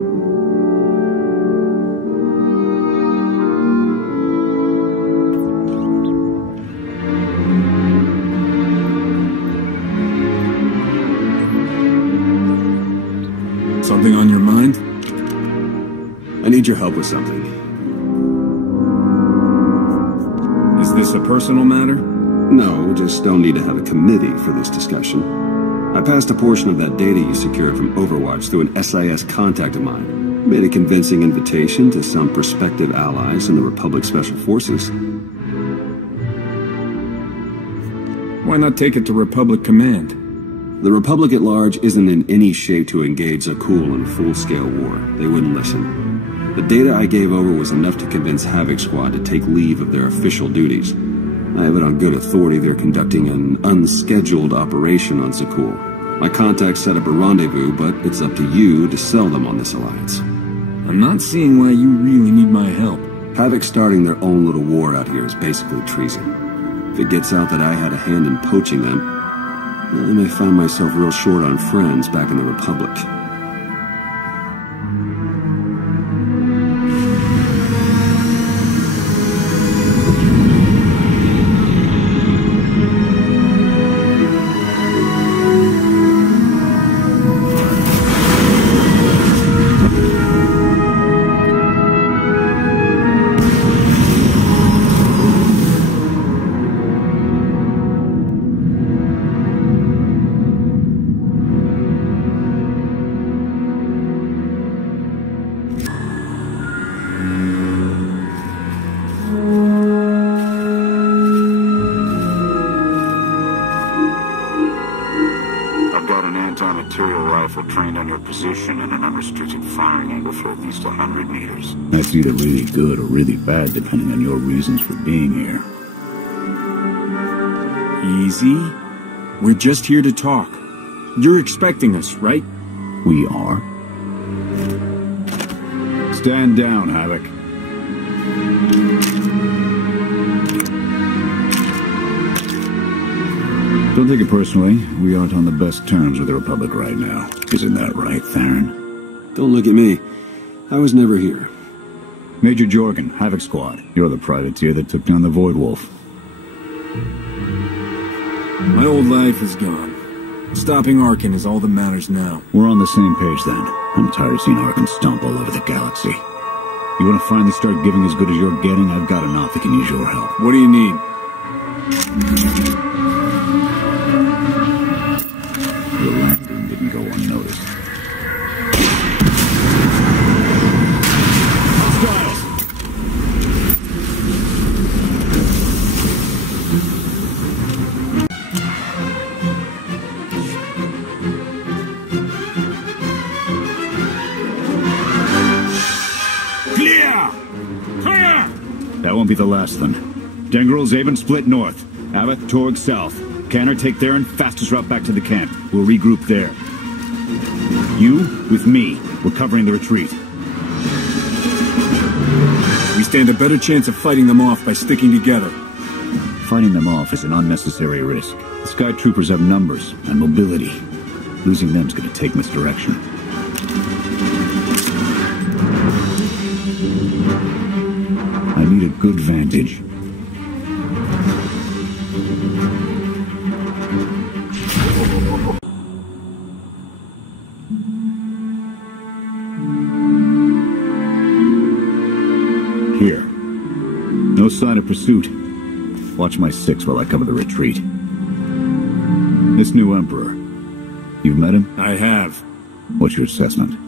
Something on your mind? I need your help with something. Is this a personal matter? No, just don't need to have a committee for this discussion. I passed a portion of that data you secured from Overwatch through an SIS contact of mine. Made a convincing invitation to some prospective allies in the Republic Special Forces. Why not take it to Republic Command? The Republic at large isn't in any shape to engage Zakul in a full-scale war. They wouldn't listen. The data I gave over was enough to convince Havoc Squad to take leave of their official duties. I have it on good authority they're conducting an unscheduled operation on Zakul. My contacts set up a rendezvous, but it's up to you to sell them on this alliance. I'm not seeing why you really need my help. Havoc starting their own little war out here is basically treason. If it gets out that I had a hand in poaching them, I may find myself real short on friends back in the Republic. That's either really good or really bad, depending on your reasons for being here. Easy. We're just here to talk. You're expecting us, right? We are. Stand down, Havoc. Don't take it personally. We aren't on the best terms with the Republic right now. Isn't that right, Theron? Don't look at me. I was never here. Major Jorgan, Havoc Squad. You're the privateer that took down the Void Wolf. My old life is gone. Stopping Arkan is all that matters now. We're on the same page then. I'm tired of seeing Arkan stomp all over the galaxy. You want to finally start giving as good as you're getting? I've got enough that can use your help. What do you need? Your landing didn't go unnoticed. That won't be the last then. Dengrel, Zaven split north. Abath, Torg south. Canner take Theron, fastest route back to the camp. We'll regroup there. You, with me, we're covering the retreat. We stand a better chance of fighting them off by sticking together. Fighting them off is an unnecessary risk. The Sky Troopers have numbers and mobility. Losing them's gonna take misdirection. I need a good vantage. Here. No sign of pursuit. Watch my 6 while I cover the retreat. This new Emperor. You've met him? I have. What's your assessment?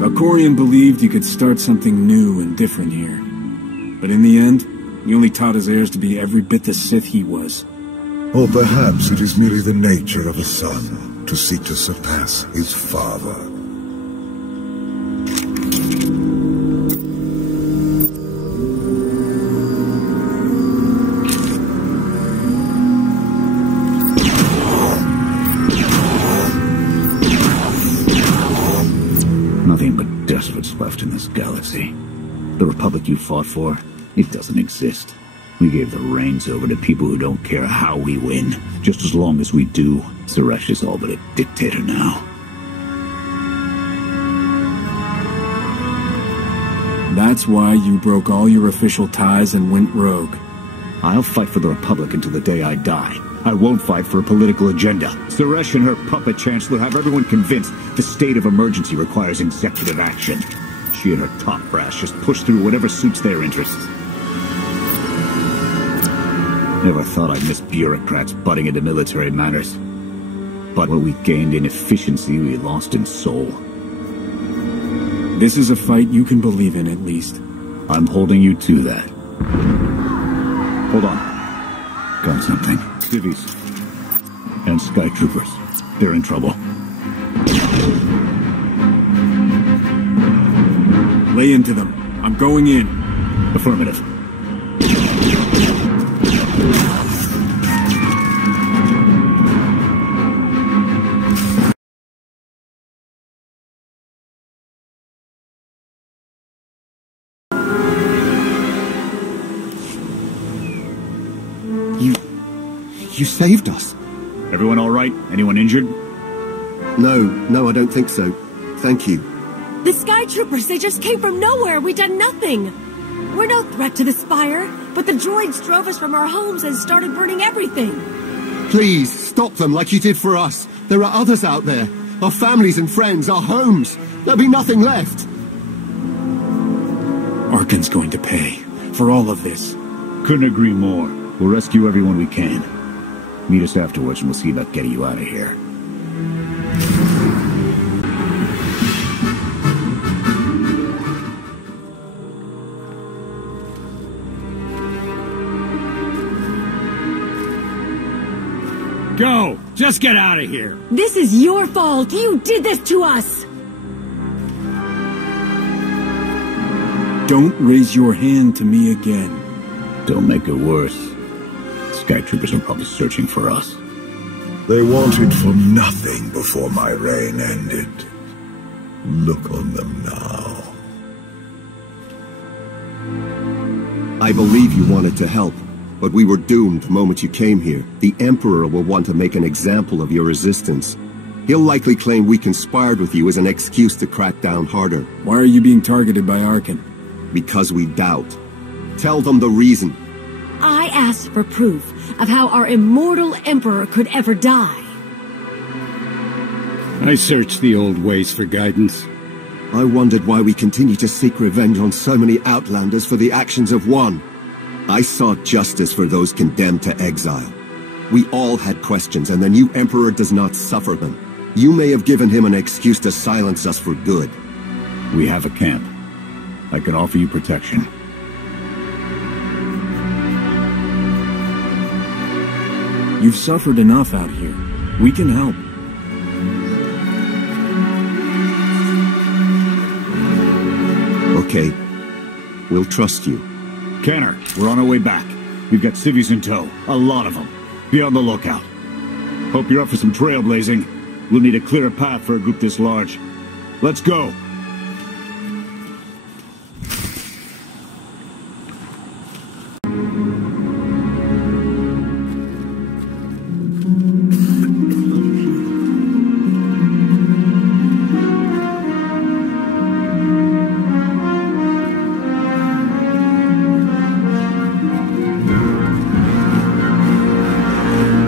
Valkorion believed you could start something new and different here. But in the end, he only taught his heirs to be every bit the Sith he was. Or perhaps it is merely the nature of a son to seek to surpass his father. Nothing but despots left in this galaxy. The Republic you fought for, it doesn't exist. We gave the reins over to people who don't care how we win. Just as long as we do, Suresh is all but a dictator now. That's why you broke all your official ties and went rogue. I'll fight for the Republic until the day I die. I won't fight for a political agenda. Suresh and her puppet chancellor have everyone convinced the state of emergency requires executive action. She and her top brass just push through whatever suits their interests. Never thought I'd miss bureaucrats butting into military matters. But what we gained in efficiency, we lost in soul. This is a fight you can believe in, at least. I'm holding you to that. Hold on. Got something. Civvies. And Sky Troopers. They're in trouble. Lay into them. I'm going in. Affirmative. You saved us. Everyone all right? Anyone injured? No, I don't think so. Thank you. The Sky Troopers, they just came from nowhere. We done nothing. We're no threat to the Spire, but the droids drove us from our homes and started burning everything. Please, stop them like you did for us. There are others out there. Our families and friends, our homes. There'll be nothing left. Arkan's going to pay for all of this. Couldn't agree more. We'll rescue everyone we can. Meet us afterwards and we'll see about getting you out of here. Go! Just get out of here! This is your fault! You did this to us! Don't raise your hand to me again. Don't make it worse. Sky Troopers are probably searching for us. They wanted for nothing before my reign ended. Look on them now. I believe you wanted to help, but we were doomed the moment you came here. The Emperor will want to make an example of your resistance. He'll likely claim we conspired with you as an excuse to crack down harder. Why are you being targeted by Arkan? Because we doubt. Tell them the reason. I asked for proof of how our immortal Emperor could ever die. I searched the old ways for guidance. I wondered why we continue to seek revenge on so many Outlanders for the actions of one. I sought justice for those condemned to exile. We all had questions, and the new Emperor does not suffer them. You may have given him an excuse to silence us for good. We have a camp. I can offer you protection. You've suffered enough out here. We can help. Okay. We'll trust you. Canner, we're on our way back. We've got civvies in tow. A lot of them. Be on the lookout. Hope you're up for some trailblazing. We'll need a clearer path for a group this large. Let's go!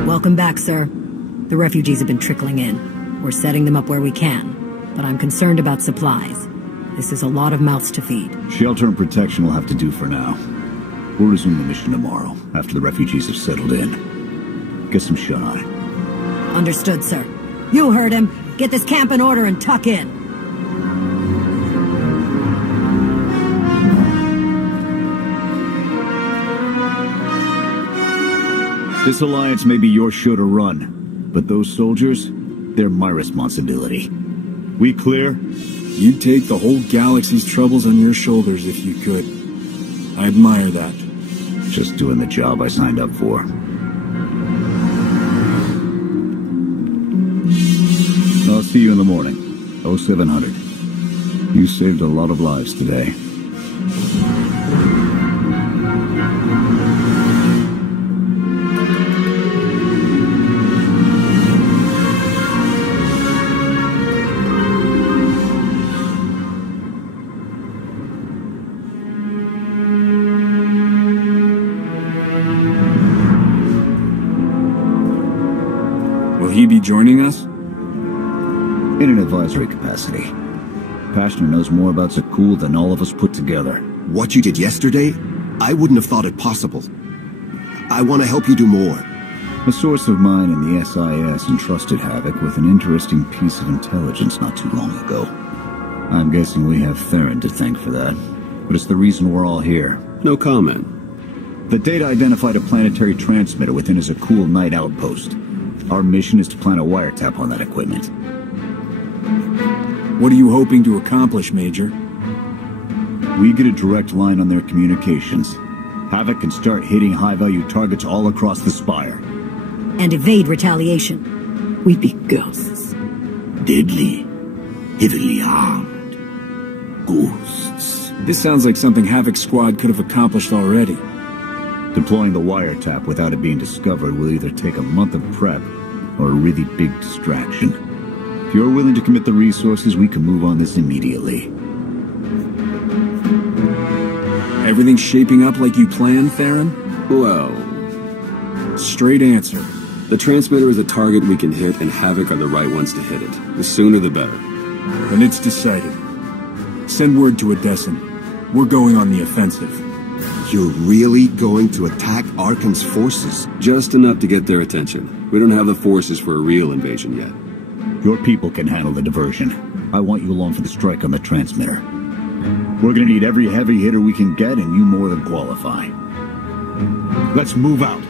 Welcome back, sir. The refugees have been trickling in. We're setting them up where we can, but I'm concerned about supplies. This is a lot of mouths to feed. Shelter and protection will have to do for now. We'll resume the mission tomorrow, after the refugees have settled in. Get some shut-eye. Understood, sir. You heard him. Get this camp in order and tuck in. This alliance may be your show to run, but those soldiers, they're my responsibility. We clear? You'd take the whole galaxy's troubles on your shoulders if you could. I admire that. Just doing the job I signed up for. I'll see you in the morning. 0700. You saved a lot of lives today. joining us? In an advisory capacity. Pashner knows more about Zakul than all of us put together. What you did yesterday? I wouldn't have thought it possible. I want to help you do more. A source of mine in the SIS entrusted Havoc with an interesting piece of intelligence not too long ago. I'm guessing we have Theron to thank for that, but it's the reason we're all here. No comment. The data identified a planetary transmitter within a Zakul night outpost. Our mission is to plant a wiretap on that equipment. What are you hoping to accomplish, Major? We get a direct line on their communications. Havoc can start hitting high-value targets all across the Spire. And evade retaliation. We'd be ghosts. Deadly. Heavily armed. Ghosts. This sounds like something Havoc Squad could have accomplished already. Deploying the wiretap without it being discovered will either take a month of prep or a really big distraction. If you're willing to commit the resources, we can move on this immediately. Everything's shaping up like you planned, Theron? Well, straight answer. The transmitter is a target we can hit, and Havoc are the right ones to hit it. The sooner the better. Then it's decided. Send word to Odessen. We're going on the offensive. You're really going to attack Arkan's forces? Just enough to get their attention. We don't have the forces for a real invasion yet. Your people can handle the diversion. I want you along for the strike on the transmitter. We're gonna need every heavy hitter we can get, and you more than qualify. Let's move out.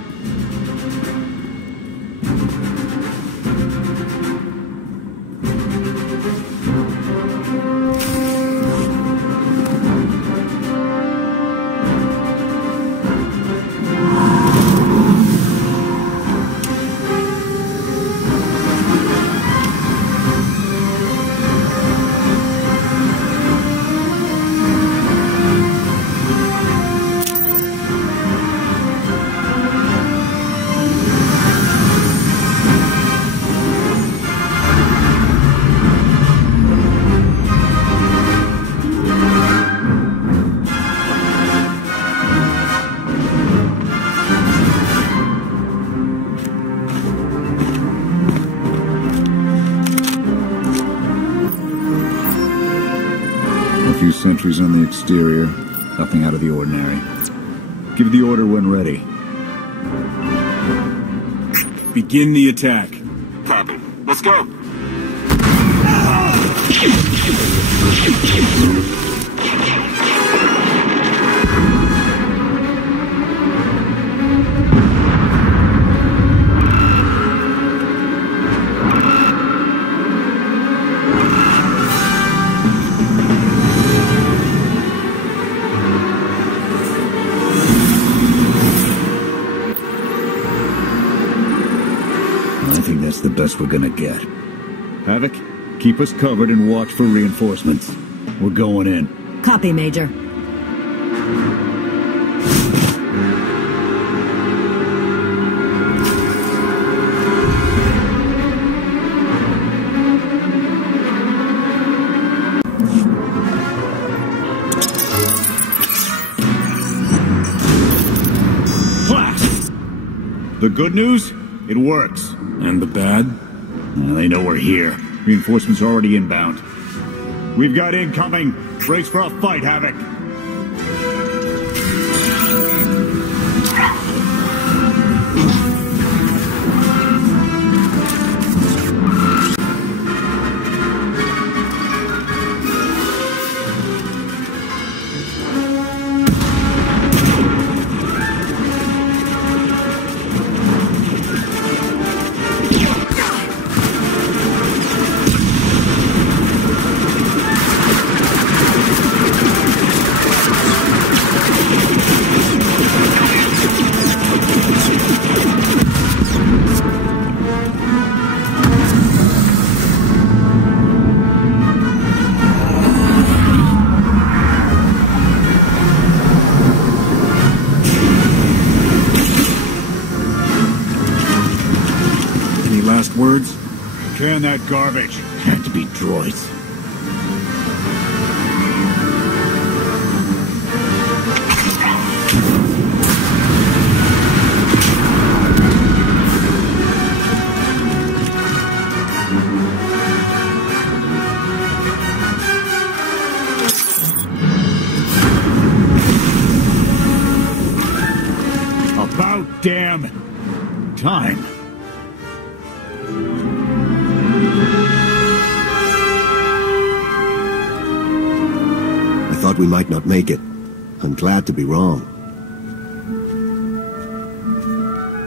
Sentries on the exterior. Nothing out of the ordinary. Give the order when ready. Begin the attack. Copy. Let's go. The best we're gonna get. Havoc, keep us covered and watch for reinforcements. We're going in. Copy, Major. Blast! The good news? It works. And the bad? Well, they know we're here. Reinforcements are already inbound. We've got incoming. Brace for a fight, Havoc. Words? Can that garbage. Had to be droids. time. I thought we might not make it. I'm glad to be wrong.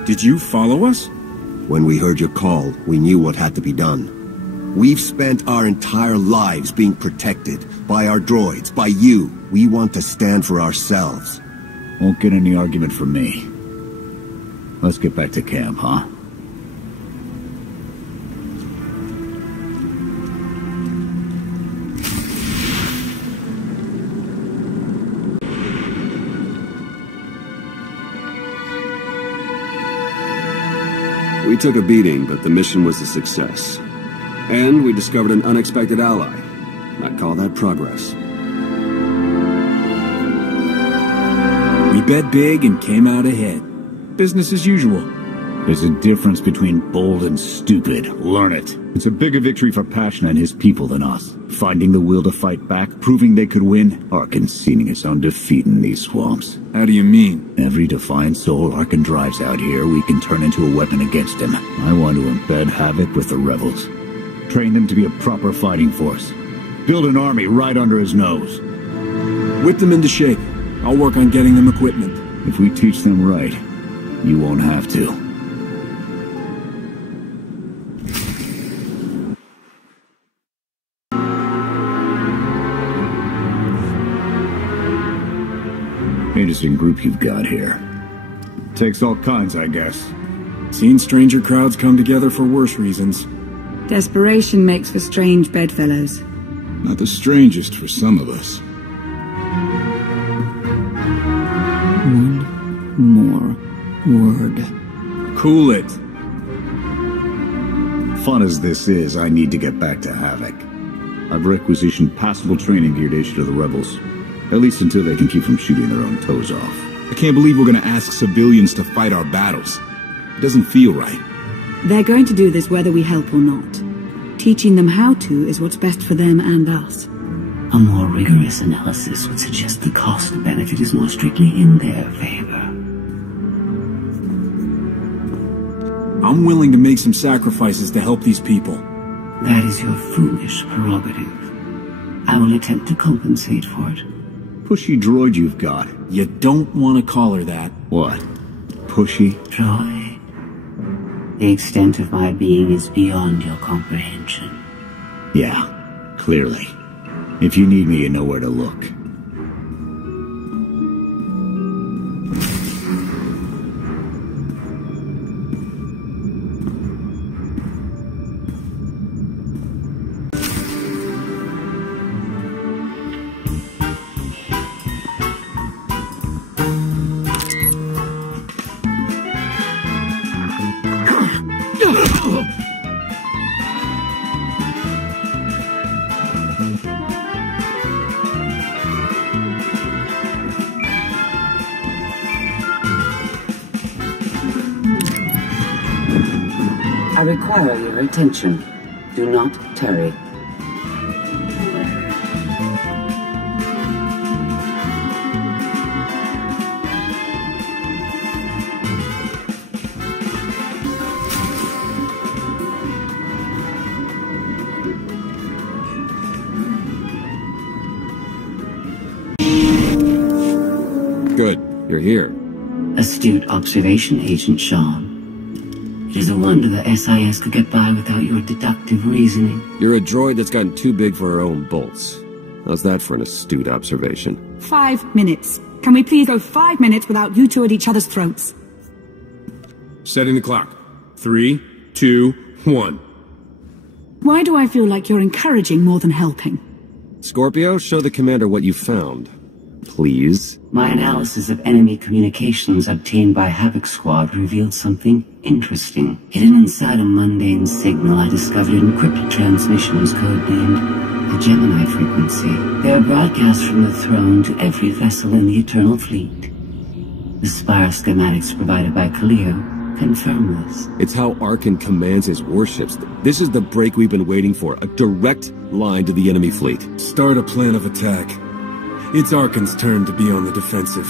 Did you follow us? When we heard your call, we knew what had to be done. We've spent our entire lives being protected by our droids, by you. We want to stand for ourselves. Won't get any argument from me. Let's get back to camp, huh? We took a beating, but the mission was a success. And we discovered an unexpected ally. I'd call that progress. We bet big and came out ahead. Business as usual. There's a difference between bold and stupid. Learn it. It's a bigger victory for Passion and his people than us. Finding the will to fight back, proving they could win, or conceding its own defeat in these swamps. How do you mean? Every defiant soul Arkan drives out here, we can turn into a weapon against him. I want to embed Havoc with the rebels. Train them to be a proper fighting force. Build an army right under his nose. Whip them into shape. I'll work on getting them equipment. If we teach them right, you won't have to. Interesting group you've got here. Takes all kinds, I guess. Seen stranger crowds come together for worse reasons. Desperation makes for strange bedfellows. Not the strangest for some of us. One more word. Cool it. Fun as this is, I need to get back to Havoc. I've requisitioned passable training gear to issue to the rebels. At least until they can keep from shooting their own toes off. I can't believe we're gonna ask civilians to fight our battles. It doesn't feel right. They're going to do this whether we help or not. Teaching them how to is what's best for them and us. A more rigorous analysis would suggest the cost-benefit is more strictly in their favor. I'm willing to make some sacrifices to help these people. That is your foolish prerogative. I will attempt to compensate for it. Pushy droid you've got. You don't want to call her that. What? Pushy? Droid. The extent of my being is beyond your comprehension. Yeah, clearly. If you need me, you know where to look. I require your attention. Do not tarry. Good. You're here. Astute observation, Agent Sean. It is a wonder the SIS could get by without your deductive reasoning. You're a droid that's gotten too big for her own bolts. How's that for an astute observation? 5 minutes. Can we please go 5 minutes without you two at each other's throats? Setting the clock. 3, 2, 1. Why do I feel like you're encouraging more than helping? Scorpio, show the commander what you found. Please. My analysis of enemy communications obtained by Havoc Squad revealed something interesting. Hidden inside a mundane signal, I discovered encrypted transmissions codenamed the Gemini frequency. They are broadcast from the throne to every vessel in the Eternal Fleet. The Spire schematics provided by Kaleo confirm this. It's how Arkan commands his warships. This is the break we've been waiting for. A direct line to the enemy fleet. Start a plan of attack. It's Arkan's turn to be on the defensive.